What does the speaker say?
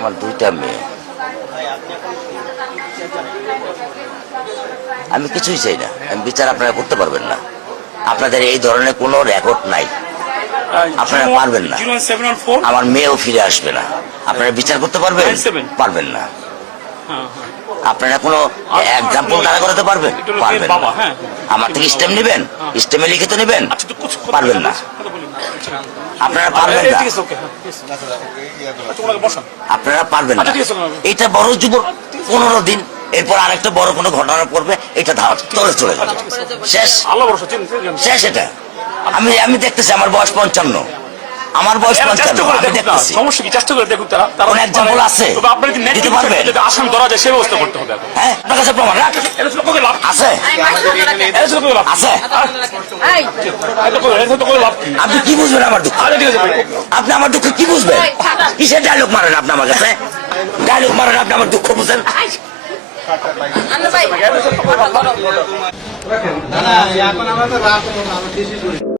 আমার দুইটা মেয়ে। আমি কিছুই চাই না, আমি বিচার আপনারা করতে পারবেন না। আপনাদের এই ধরনের কোনো রেকর্ড নাই, আপনারা পারবেন না। আমার মেয়েও ফিরে আসবে না। আপনারা বিচার করতে পারবেন? পারবেন না। আপনারা কোনো এক্সাম্পল দাঁড়া করাতে পারবেন? পারবেন না। আমার থেকে স্টেম নেবেন, স্টেমে লিখিত নেবেন? পারবেন না। আপনারা পারবেন না, আপনারা পারবেন না। এটা বড় যুব 15 দিন, এরপর আরেকটা বড় কোনো ঘটনা পড়বে, এটা তলে চলে যাবে, শেষ শেষ। এটা আমি দেখতেছি, আমার বয়স 55, আমার বয়স 55, আমি দেখতেছি। সমস্যা কি? চেষ্টা করে দেখুন। তারা কোন এক্সাম্পল আছে দিতে পারবেন? আসামি ধরা যায় সে ব্যবস্থা করতে হবে। হ্যাঁ, আপনার কাছে প্রমাণ আছে? আছে? আপনি কি বুঝবেন আমার দুঃখ? আপনি আমার দুঃখ কি বুঝবেন? কিসের ডায়লগ মারেন আপনি আমার কাছে? ডায়লগ মারেন আপনি আমার দুঃখ বুঝেন? এখন আমরা তো রাত